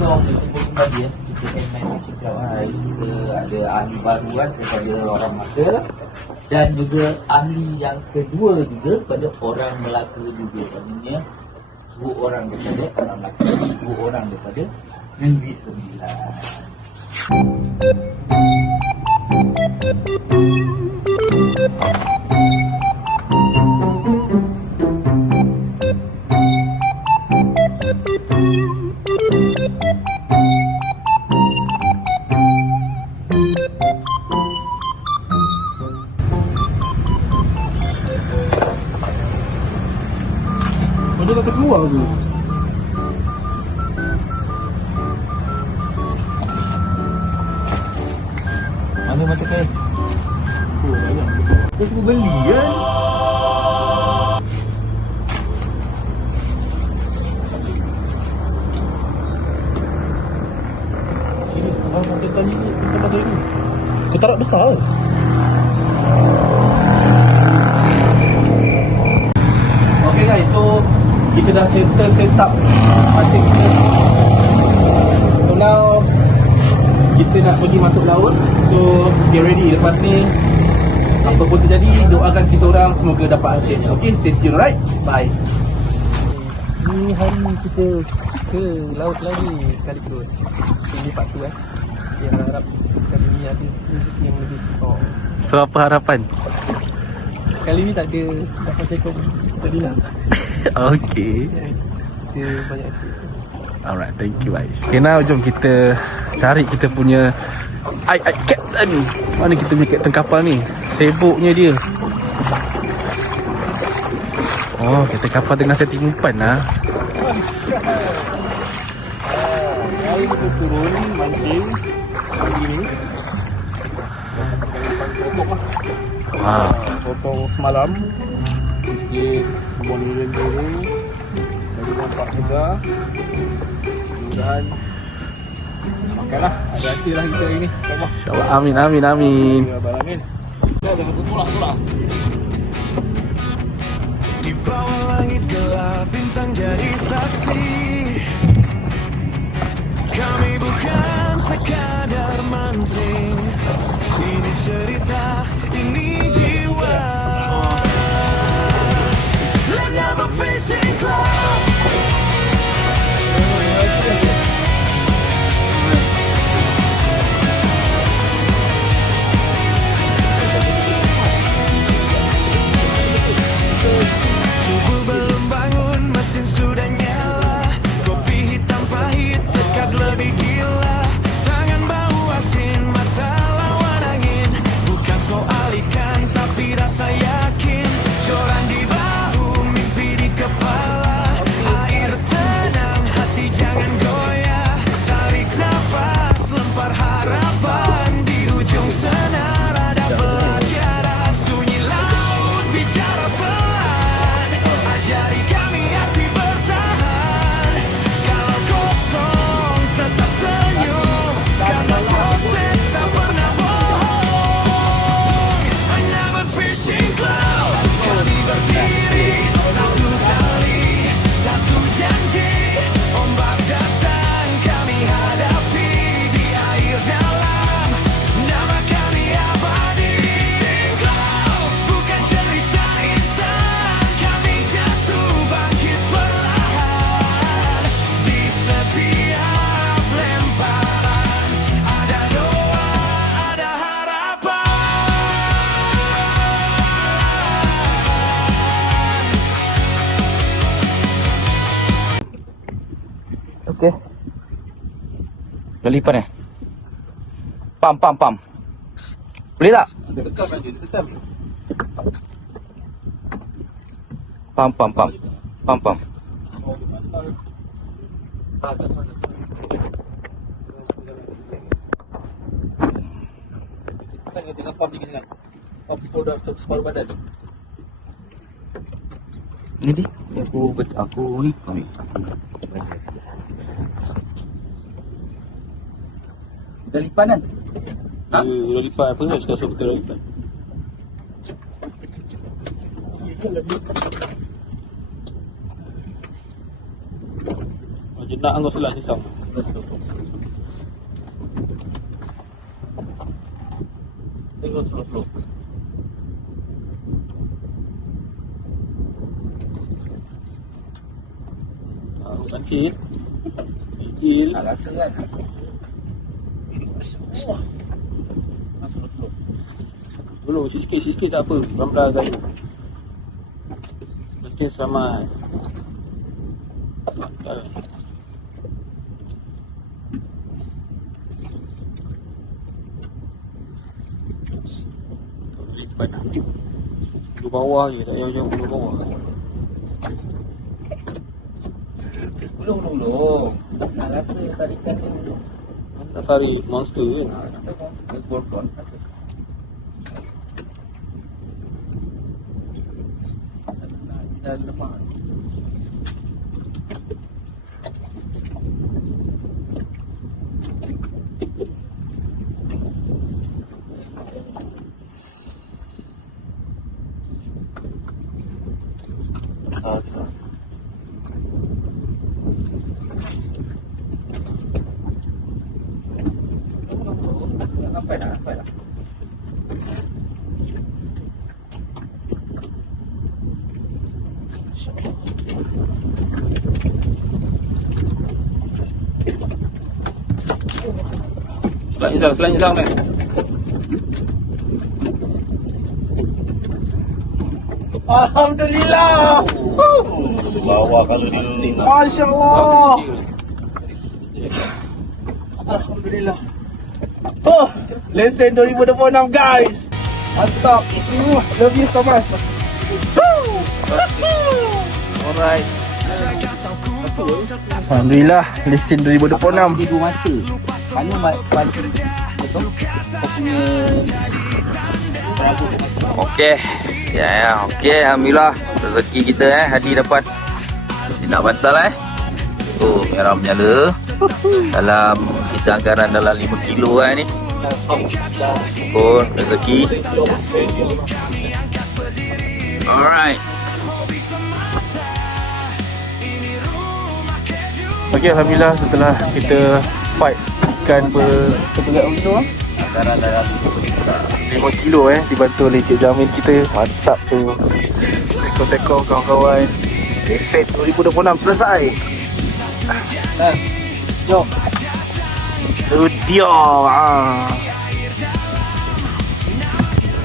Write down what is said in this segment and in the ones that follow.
sokong ilmu kembali ya. Kita main cakap kita ada ahli baru kan kepada orang mata, dan juga ahli yang kedua juga pada orang Melaka juga. Maksudnya 2 orang daripada orang Melaka, 2 orang daripada Negeri Sembilan. Dia kata keluar tu. Mana mata kain? Oh, banyak. Kau suruh beli kan? Sini, abang mata tadi ni, besar mata ni. Kau tarik besar ke? Okay guys, so kita dah set up pancing kita. So now kita nak pergi masuk laut. So get ready. Lepas ni apa pun terjadi, doakan kita orang semoga dapat hasil. Okay, stay tune, right? Bye. Ni hari kita ke laut lagi kali kedua. Ini part 2 Yang harap kali ni ada rezeki yang lebih besar. So apa harapan? Kali ni tak ada dapat cekong tadi lah. Okay. Kita banyak asyik. Alright, thank you guys. Okay, now jom kita cari kita punya captain. Mana kita punya captain kapal ni? Sibuknya dia. Oh, captain kapal tengah setting umpan lah. Hari kita turun mancing pagi ni. Wow. Potong semalam. Sikit morning ranger ni. Jadi nampak segar. Mudah-mudahan makanlah, ada hasil lah kita hari ni. InsyaAllah. InsyaAllah, amin, amin, amin. Ya, Abang Amin. Dah jangan tertolak-tolak. Di bawah langit gelap bintang jadi saksi. Kami bukan sekadar mancing. Ini cerita, ini jiwa. Lanyaba Fishing Club. Subuh belum bangun, mesin sudah nyala. Kopi hitam pahit, tekad lebih gila. Tangan bau asin, mata lawan angin. Bukan soal ikan, tapi rasa yakin. Joran di bahu, mimpi di kepala. Air tenang, hati jangan goyah. Tarik nafas, lempar harapan. Di ujung senar ada pelajaran. Sunyi laut, bicara pelan. Ajari kami arti bertahan. Kalau kosong, tetap senyum. Karena proses tak pernah bohong. Lanyaba Fishing Club. Kami berdiri, satu tali, satu janji. Ombak datang, kami hadapi di air dalam. Nama kami abadi. Fishing Club, bukan cerita instan. Kami jatuh bangkit perlahan. Di setiap lemparan ada doa, ada harapan. Okey. Dah lipat eh? Pam. Boleh tak? Ada tekam lagi, ada tekam. Pam. Kan kita tengah pump ni kan. Pump separuh badan. Ni di. Aku ni. Dah lipat kan? Dah lipat apa kan? Sekarang betul dah lipat. Jenak kau selah sisang. Slow. Kecil. Kecil. Tak rasa kan? Slow. Dulu sikit-sikit tak apa. Pelan-pelan tadi. Penting selamat. Mantap. Lipat lah. Dulu bawah je, tak payah jauh dulu bawah. Ulung. Nak rasa tarikan dia ulung. Nak tarik monster kan. Nampak monster Gorgon. Dan lemak. Nampak dah. Selain isang ni. Alhamdulillah. Bawah kalau dia Masya Allah. Alhamdulillah. Oh, lesen 2026 guys. Mantap. Love you so much. Alright. Alhamdulillah, lesen 2026. di dua mata. Mana betul? Kau punya Okey. Ya, okey. Alhamdulillah rezeki kita Hadi dapat tidak batal Oh, merah menyala. Dalam kita anggaran dalam 5 kilo ni. Syukur rezeki. Alright. Okey, alhamdulillah setelah kita fight ikan seberat tu anggaran dalam 5 kilo dibantu oleh Cik Jamin kita. Mantap tu. Teko-teko kawan-kawan. Set 2026 selesai. Jom. Tu dia.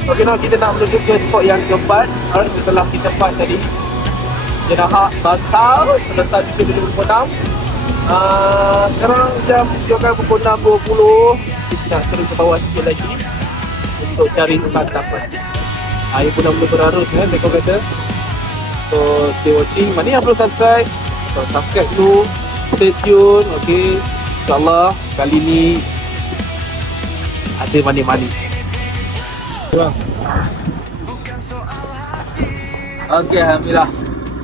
Okey, now kita nak menuju ke spot yang keempat. Setelah kita fight tadi, jenahak batal selesai di 2026. Sekarang jam juga pukul 6.20. Kita nak terus ke bawah sikit lagi untuk cari santapan. Air pun dah mula berarus mereka kata. So stay watching. Mana yang belum subscribe, so, subscribe dulu. Stay tune. Okay, InsyaAllah kali ni ada manis-manis. Okey, alhamdulillah.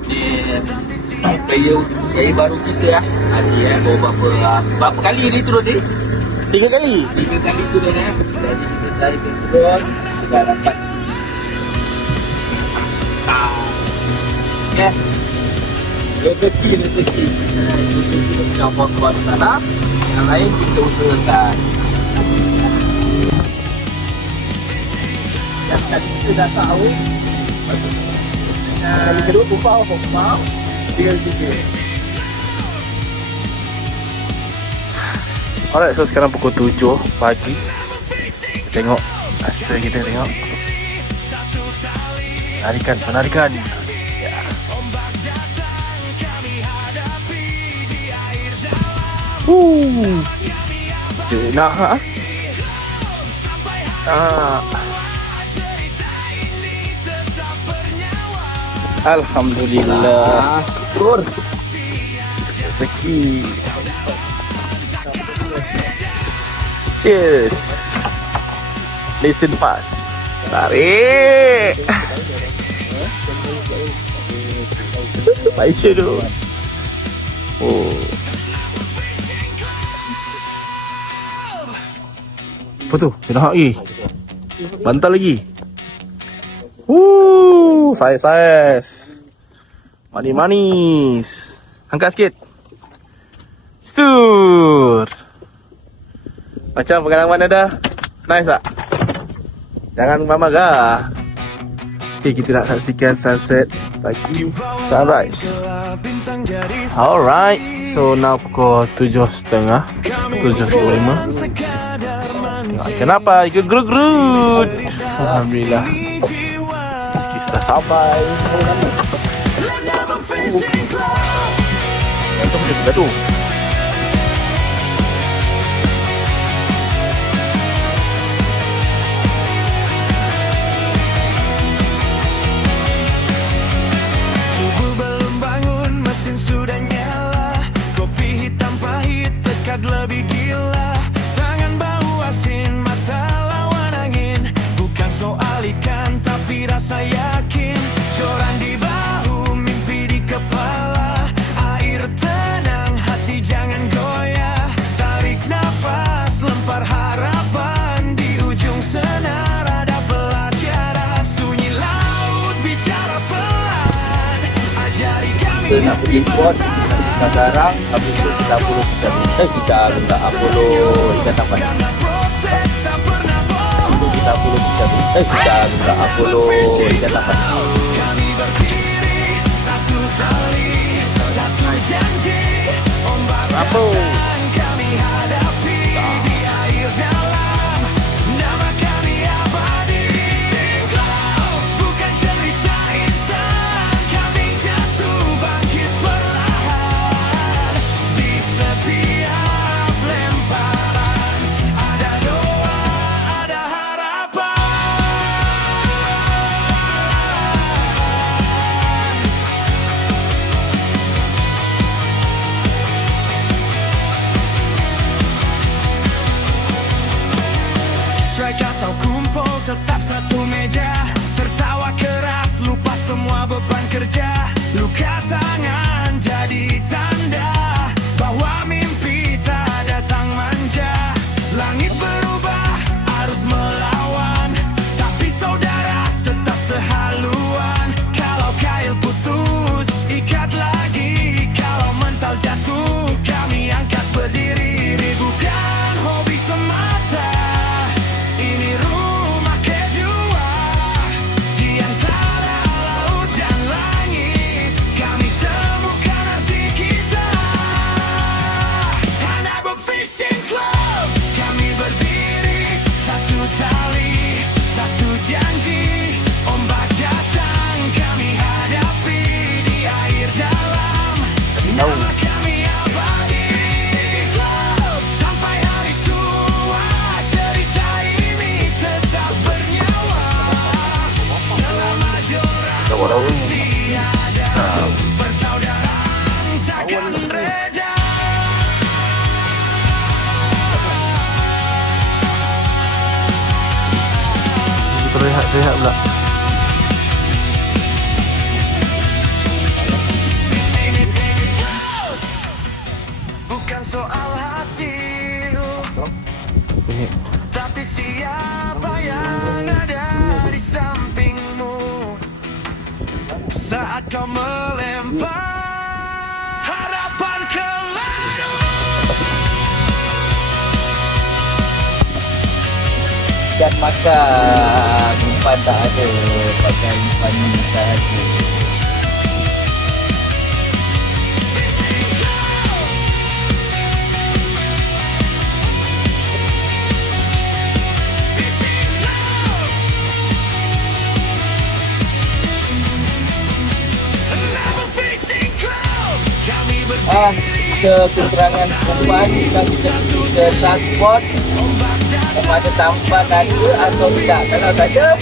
Ni player baru kita Hadi baru berapa kali ni turun ni? 3 kali. 3 kali turun Jadi kita cari ke turun sudah dapat. Okey. Rezeki. Kita campur keluar sana. Yang lain kita usahakan. Yang tadi kita dah tahu. Kali kedua kumpau. Tinggal kita. Alright, so sekarang pukul 7 pagi. Tengok master kita tengok. Penarikan. Ya. Nak Alhamdulillah. Syukur. Rezeki. Cheers. Listen pass. Tarik. Baik dulu. Oh. Apa tu? Kena hak lagi. Bantal lagi. Saiz. Manis. Angkat sikit. Sur. Macam pengalaman dah. Nice tak? Jangan marah. Okay, kita nak saksikan sunset pagi. Sunrise. Alright. So now pukul 7.30. 7.45. Kenapa? Ikut gerut-gerut. Alhamdulillah. Meski sudah sampai. Itu macam juga tu. Subuh belum bangun, mesin sudah nyala. Kopi hitam pahit, tekad lebih gila. Tangan bau asin, mata lawan angin. Bukan soal ikan, tapi rasa yakin. Joran di bahu, mimpi di kepala. Air tenang, hati jangan goyah. Tarik nafas, lempar harapan. Di ujung senar ada pelat tiara. Sunyi laut bicara pelan. Ajari kami Kita nak pergi port, kita garang, habis tu kita upload kita minta upload ikan tapan. karena proses tak pernah bohong. Itu kita upload kita minta upload ikan tapan. Kami berdiri satu tali, satu janji. Ombak datang kami hadapi di air dalam. Nama kami abadi. Sinklau bukan cerita instan. Kami jatuh bangkit perlahan. Di setiap lemparan ada doa, ada harapan. Strike atau kumpul tetap satu meja. Tertawa keras lupa semua beban kerja. Luka tangan jadi tanda bahwa mimpi tak datang manja. Langit berubah, arus melawan, tapi saudara tetap sehaluan. Kalau kail putus, ikat lagi. Kalau mental jatuh, kami angkat berdiri. Bukan hobi semata, ini rumah kedua. Di antara laut dan langit, kami temukan arti kita. Hanabuk Fishing Club, kami berdiri satu tali, satu janji. Ombak datang, kami hadapi di air dalam. Nama kami abadi. Fishing Club, sampai hari tua, cerita ini tetap bernyawa. Selama joran masih ada, persaudaraan takkan reda. Terlihat pula. Bukan soal hasil, tapi siapa yang ada di sampingmu saat kau melempar harapan ke laut. Dan makan, umpan tak ada, pakai umpan ni tak ada. Kita kekurangan umpan, kita transport sama ada tampan ada atau tidak. Kalau tak ada,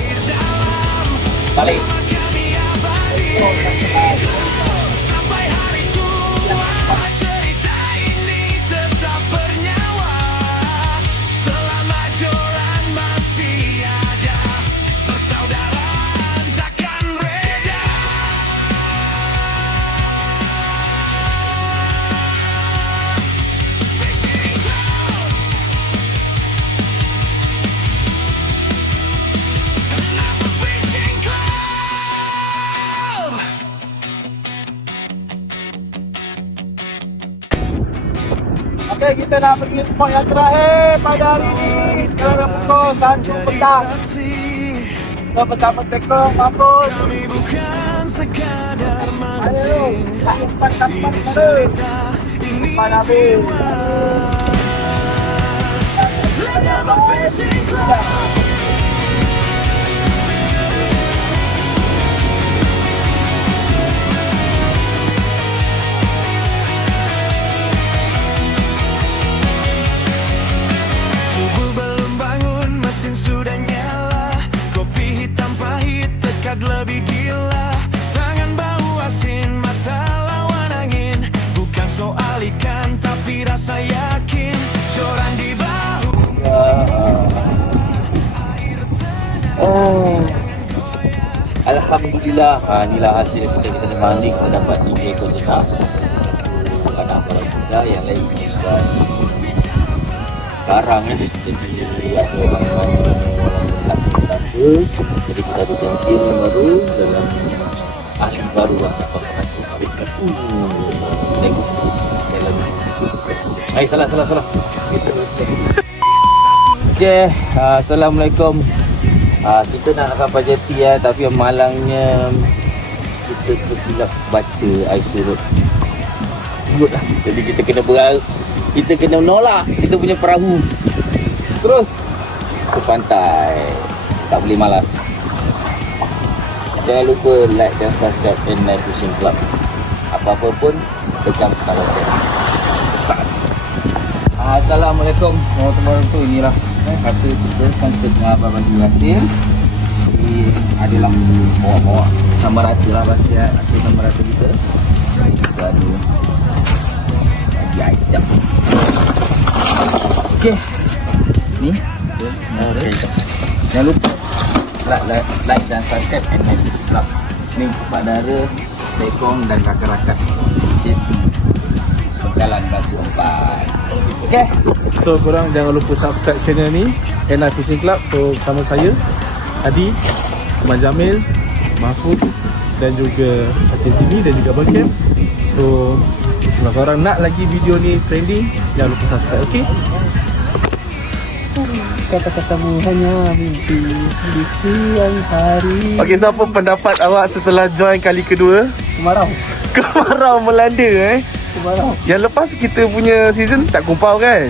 balik. Sampai hari tua, cerita ini tetap bernyawa. Selama joran masih ada, persaudaraan takkan reda. Fishing Club, nama Fishing Club. Okey, kita nak pergi spot yang terakhir pada hari ini. Sekarang pukul 1 petang. So, pertama tekong, mampus. Kami bukan sekadar Ayo, mancing. tak umpan-umpan ada. Cerita ini Umpan habis. Legama Fishing Club. Subuh belum bangun, mesin sudah nyala. Kopi hitam pahit, tekad lebih gila. Tangan bau asin, mata lawan angin. Bukan soal ikan, tapi rasa yakin. Joran di bahu. Oh. Alhamdulillah. Inilah hasil kita memang ni kita dapat 3 ekor jenak. Bukan apa juga yang lain dan sekarang ni jadi ada orang jadi kita ada champion yang baru dalam ahli baru lah apa masih ikan. Tengok. Salah. Okey, assalamualaikum. Kita nak kapal jeti tapi malangnya kita tersilap baca isurut. Good lah. Jadi kita kena menolak kita punya perahu terus ke pantai. Tak boleh malas. Jangan lupa like dan subscribe N9 Fishing Club. Apa-apa pun tekan butang lonceng. Assalamualaikum warahmatullahi wabarakatuh. Inilah hasil kita kan kita tengah bagi hasil. Jadi adalah bawa sama rata lah hasil sama rata kita. Kita ada bagi ais jap. Okey. Ni. Okey. Jangan lupa like dan subscribe N9 Fishing Club. Ni Pak Dara, Tekong dan rakan-rakan safety Penggalan Batu Empat. Okay. So korang jangan lupa subscribe channel ni, N9 Fishing Club. So bersama saya Adi, Abang Jamil, Mahfuz dan juga Atin TV dan juga Abang Cam. So kalau korang nak lagi video ni trending, jangan lupa subscribe. Okay. Kata-katamu hanya mimpi di siang hari. Okay, so apa pendapat awak setelah join kali kedua? Kemarau melanda Kemarau. Yang lepas kita punya season tak kumpau kan?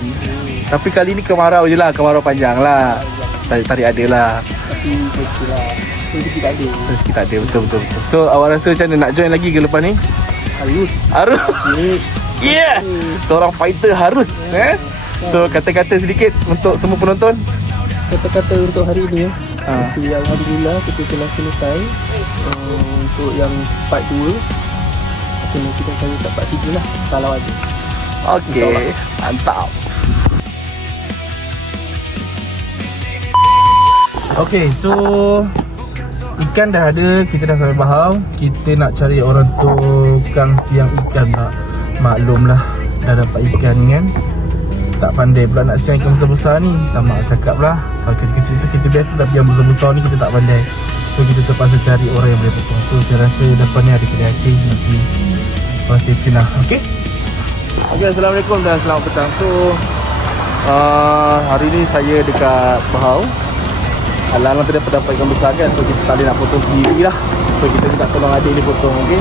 Tapi kali ni kemarau je lah, kemarau panjang lah. Tarik ada lah. Tapi rezeki lah. Rezeki tak ada, betul. So awak rasa macam mana nak join lagi ke lepas ni? Harus. Yeah. Seorang fighter harus. So kata-kata sedikit untuk semua penonton. Kata-kata untuk hari ini Jadi alhamdulillah kita telah selesai untuk yang part 2. Kita cari kat part 3 lah kalau ada. Okay, mantap. Okay, so ikan dah ada, kita dah sampai Bahau. Kita nak cari orang tukang siang ikan tak. Maklum lah, dah dapat ikan kan. Tak pandai pula nak siang ikan besar-besar ni. Tak mak cakap lah, kalau kecil-kecil tu kita biasa, tapi yang besar-besar ni kita tak pandai. So kita terpaksa cari orang yang boleh potong. So saya rasa depan ni ada kedai Aceh. Nanti korang stay tune lah, okay? Okay, Assalamualaikum dan selamat petang. So hari ni saya dekat Bahau. Alang-alang tu dapat ikan besar kan. So kita tak boleh nak potong sendiri lah. So kita minta tolong adik ni potong, okay?